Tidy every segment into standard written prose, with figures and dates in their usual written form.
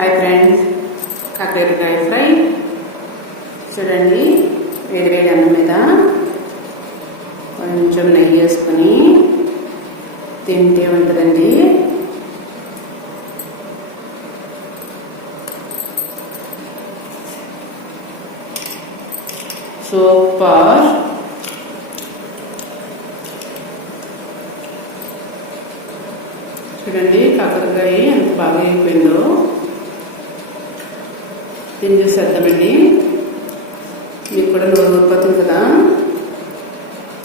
Hi friends, కాకరకాయ ఫ్రై చూడండి. వేడి అన్నం మీద కొంచెం నెయ్యి వేసుకొని తింటే ఉంటుందండి. సూపర్. చూడండి కాకరకాయ ఎంత బాగా అయిపోయిందో. దీన్ని చూసేద్దామండి. మీకు కూడా నోరు ఊరిపోతుంది కదా.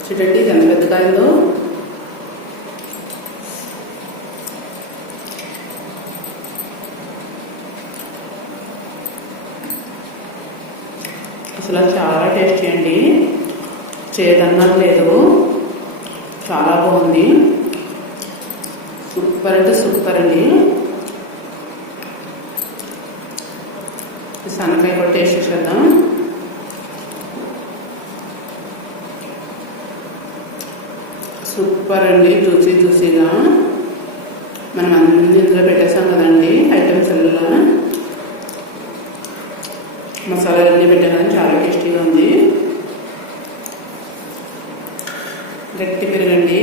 చూడండి ఇది ఎంత పెద్దగా అయిందో. అసలు చాలా టేస్టీ అండి. చేదన్నం లేదు, చాలా బాగుంది. సూపర్ అంటే సూపర్ అండి. సన్నకాయ కూడా టేస్ట్ చేద్దాం. సూపర్ అండి, జ్యూసీగా. మనం అన్ని ఇందులో పెట్టేసాం కదండి, ఐటమ్స్ అలా మసాలాలన్నీ పెట్టాం కదా, చాలా టేస్టీగా ఉంది. గట్టి పెరగండి.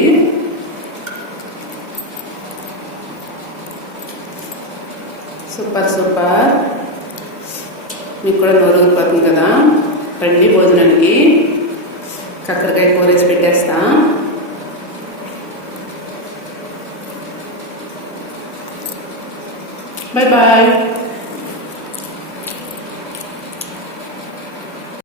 సూపర్. మీకు కూడా నోరు ఊరిపోతుంది కదా. రండి భోజనానికి. కాకరకాయ కూర వేసి పెట్టేస్తా. బాయ్.